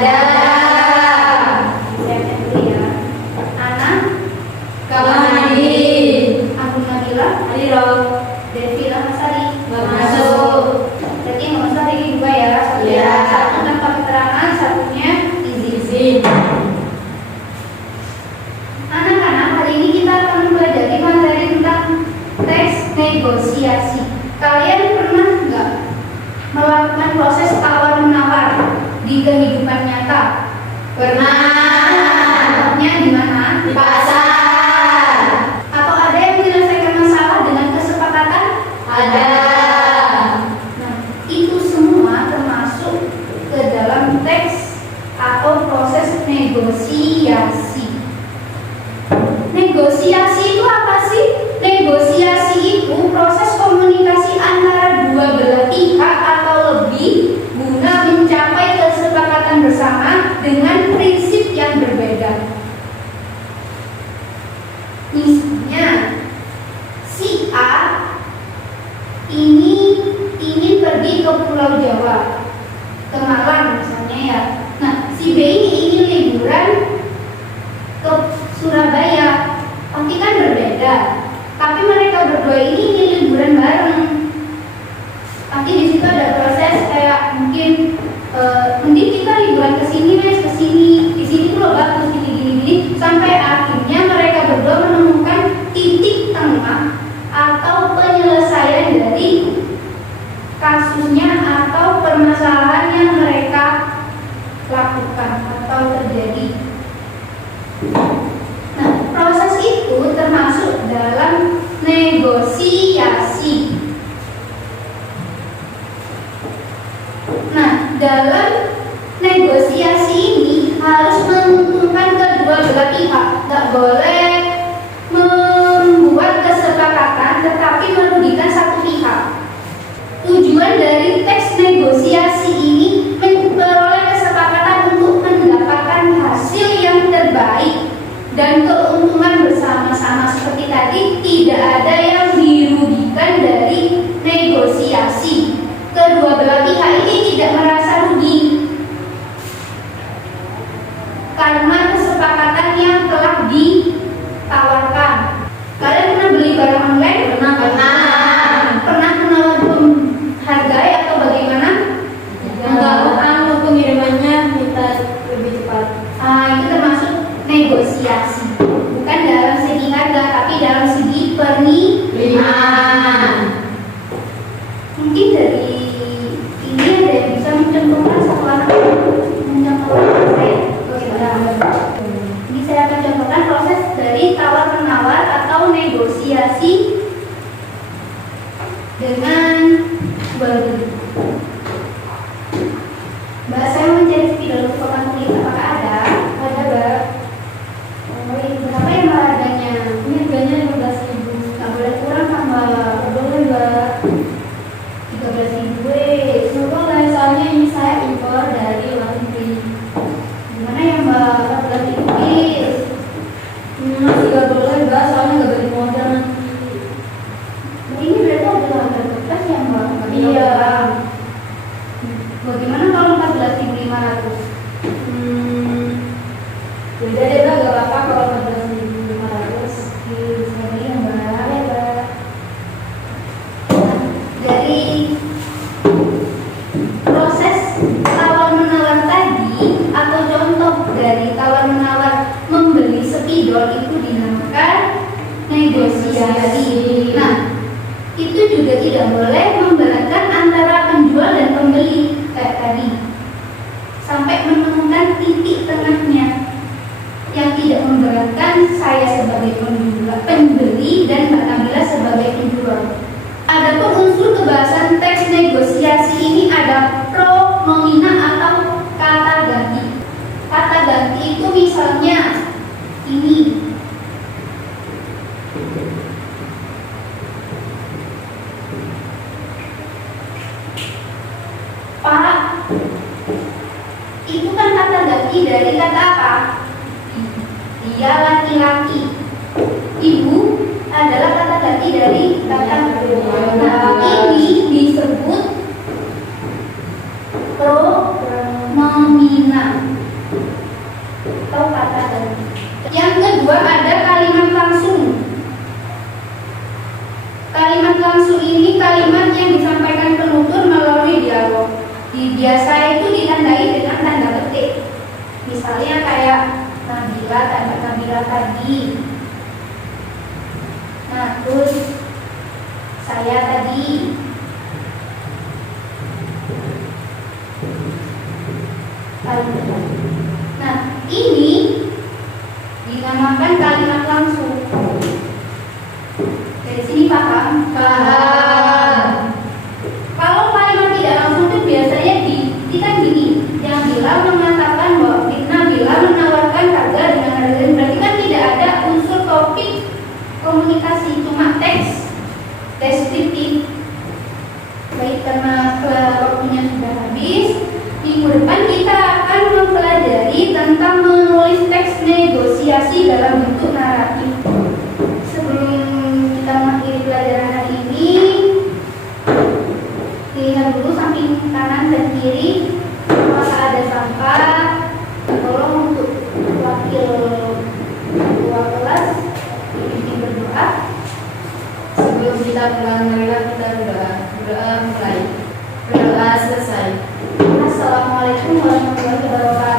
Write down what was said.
Ada. Saya dulu ya. Ana, Kamar mandi. aku Nabila, Aliro. Devi Rahmasari. Nggak masuk. Berarti nggak usah lagi dua ya. Satu Iya. satu tanpa keterangan, satunya izin. Izin. Anak-anak, hari ini kita akan mempelajari materi tentang teks negosiasi. Kalian pernah nggak melakukan proses tawar-menawar di kehidupan nyata? Pernah. Contohnya di mana? Di pasar. Atau ada yang menyelesaikan masalah dengan kesepakatan? Ada. Nah, itu semua termasuk ke dalam teks atau proses negosiasi. Negosiasi itu apa sih? Negosiasi itu proses komunikasi antara dua belah pihak atau lebih guna mencapai kesepakatan bersama dengan prinsip yang berbeda. Misalnya, si A ini ingin pergi ke Pulau Jawa, ke Malang misalnya ya. Nah, si B ini ingin liburan ke Surabaya. Pasti kan berbeda. Tapi mereka berdua ini ingin liburan bareng. Pasti di situ ada proses kayak mungkin mending kita liburan ke sini mas, ke sini. Di sini tuh bagus gini sampai akhirnya mereka berdua menemukan titik tengah atau penyelesaian dari kasusnya atau permasalahan yang mereka lakukan atau terjadi. Nah, proses itu termasuk dalam negosiasi. Nah, dalam negosiasi ini harus menguntungkan kedua belah pihak. Tidak boleh membuat kesepakatan tetapi merugikan satu pihak. Tujuan dari teks negosiasi ini memperoleh kesepakatan untuk mendapatkan hasil yang terbaik dan keuntungan bersama-sama. Seperti tadi, tidak ada yang dirugikan dari negosiasi. Kedua belah pihak ini tidak merasa rugi karena kesepakatan yang telah ditawarkan. Kalian pernah beli barang online? Pernah. Pernah menawar hargai atau bagaimana? Enggak, pengirimannya minta lebih cepat. Itu termasuk negosiasi. Bukan dalam segi harga, tapi dalam segi pernikahan. Mungkin dari ini ada yang bisa mencontohkan satu anak mencontohkan saya. Ini saya akan contohkan proses dari tawar menawar atau negosiasi dengan baru. Mbak, saya mencari video potongan kulit, apakah ada? Ada, Mbak. Berapa ya Mbak harganya? Ini harganya 15.000. Nggak boleh kurang kan Mbak? Boleh Mbak. 13.000 weh. Boleh, soalnya ini saya impor dari luar negeri. Gimana ya Mbak? 14.000 please. Masih nggak boleh Mbak, soalnya nggak balik modal nanti. Ini berarti ada harga kertas ya Mbak? Nggak bisa Iya. kurang. Bagaimana kalau 14.500? Beda deh Mbak, nggak apa-apa kalau 14.500. Bisa beli ya Mbak? Ya Mbak. Dari proses tawar-menawar tadi atau contoh dari tawar-menawar membeli spidol itu dinamakan negosiasi. Nah, itu juga tidak boleh memberatkan antara penjual dan pembeli kayak tadi. Sampai menemukan titik tengahnya yang tidak memberatkan saya sebagai pembeli dan Mbak Nabila sebagai penjual. Adapun unsur kebahasan teks negosiasi ini ada pro, nomina atau kata ganti. Kata ganti itu misalnya ini. Pak, itu kan kata ganti dari kata apa? Dia laki-laki. Ibu adalah kata ganti dari kata nah, ini disebut pronomina. Yang kedua ada kalimat langsung. Kalimat langsung ini kalimat yang disampaikan penutur melalui dialog. Biasa itu ditandai dengan tanda petik. Misalnya kayak Nabila, tanda Nabila tadi. Nah, terus saya tadi. Nah, ini dinamakan kalimat langsung. Dari sini paham? Paham. Kalau kalimat tidak langsung itu biasanya kita gini, yang bilang mengatakan bahwa Nabila menawarkan harga dengan harga lain, berarti kan tidak ada unsur topik komunikasi, cuma teks deskriptif. Baik, karena waktunya sudah habis, minggu depan kita akan mempelajari tentang menulis teks negosiasi dalam bentuk naratif. Sebelum kita mengakhiri pelajaran hari ini, lihat dulu samping kanan dan kiri apakah ada sampah. Tolong untuk wakil ketua kelas ini berdoa. Sebelum kita pulang, marilah kita berdoa. Berdoa mulai. Berdoa selesai. Assalamualaikum warahmatullahi wabarakatuh.